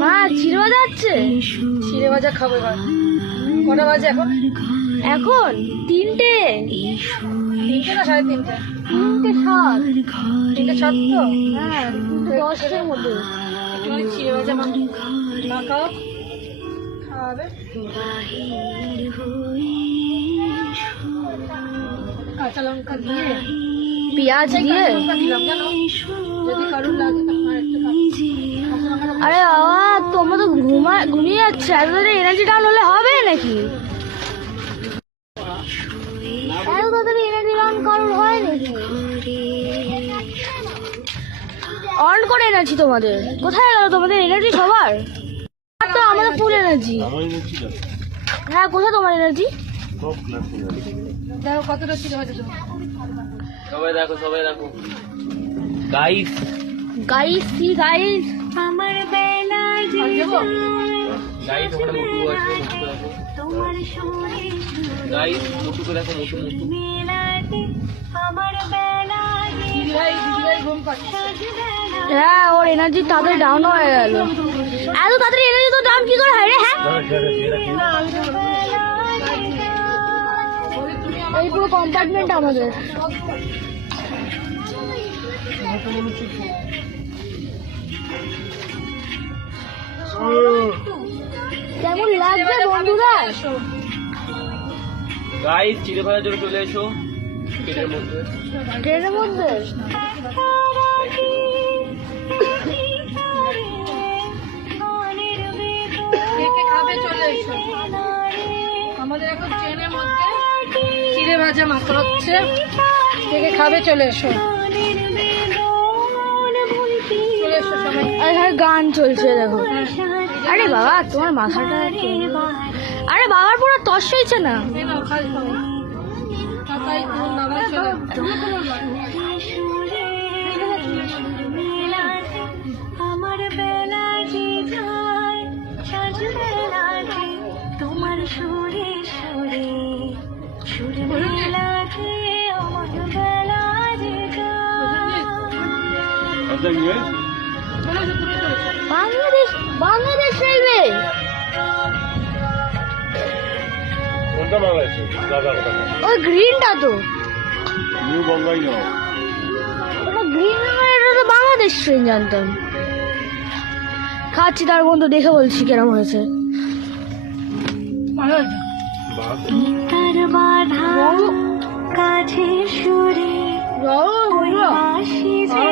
মা চিড়ে ভাজা হচ্ছে? চিড়ে ভাজা খাবো এবার। কটা বাজে এখন? এখন 3টে। 3টে না 3:30? 3:07। 3:07 তো? হ্যাঁ 3:10-এর মধ্যে। একটুখানি চিড়ে ভাজা মাখাও, খাওয়াবে। কাঁচা লঙ্কা দিয়ে পেঁয়াজ দিয়ে। লঙ্কা দিলাম জানো, যদি কারুর লাগে তখন আরেকটা আরে বাবা তোমরা তো ঘুমিয়ে যাচ্ছে, এত তাড়াতাড়ি এনার্জি ডাউন হলে হবে নাকি? এত তাড়াতাড়ি এনার্জি ডাউন কারোর হয় নাকি? অন করে এনার্জি তোমাদের কোথায় গেল? তোমাদের এনার্জি সবার? আর তো আমাদের ফুল এনার্জি। হ্যাঁ কোথায় তোমার এনার্জি? দেখো কতটা চিড়ে ভাজা দেবো। সবাই দেখো গাইস কি গাইস? আমার বেলা গাইস ওখানে মোটু আছে, মোটু দেখো গাইস, মোটুকে দেখো, মোটু দিদিভাই ঘুম পাচ্ছে। হ্যাঁ ওর এনার্জি তাড়াতাড়ি ডাউন হয়ে গেল। এত তাড়াতাড়ি এনার্জি তো ডাউন কি করে হয় রে? হ্যাঁ এই পুরো কম্পার্টমেন্ট আমাদের। কেমন লাগছে বন্ধুরা? গাইস চিড়ে ভাজার জন্য চলে এসো ট্রেনের মধ্যে। ট্রেনের মধ্যে কে খাবে চলে এসো। আমাদের এখন ট্রেনের মধ্যে চিড়ে ভাজা মাখা হচ্ছে, কে খাবে চলে এসো। চলে এসো সবাই। এখানে গান চলছে দেখো। আরে বাবা তোমার মাথাটা আরে বাবার পুরো তস হয়েছে না? এই নাও, খাই খাও। তাতাই তোমার বাবা চলে আমার বেলা যে যায় সাজবে লাগে তোমার সুরে সুরে সুরে লাগে আমার বেলা যে যায়। বাংলাদেশ রেলওয়ে। কোনটা বাংলাদেশে? ওই গ্রিনটা তো নিউ বঙ্গাই না, ওটা গ্রিন, এটা তো বাংলাদেশ ট্রেন জানতাম। খাচ্ছি তার বন্ধু দেখে বলছি কেরম হয়েছে। ভালো হয়েছে। তার বাধা কাছে সুরে বাবা বাসি যে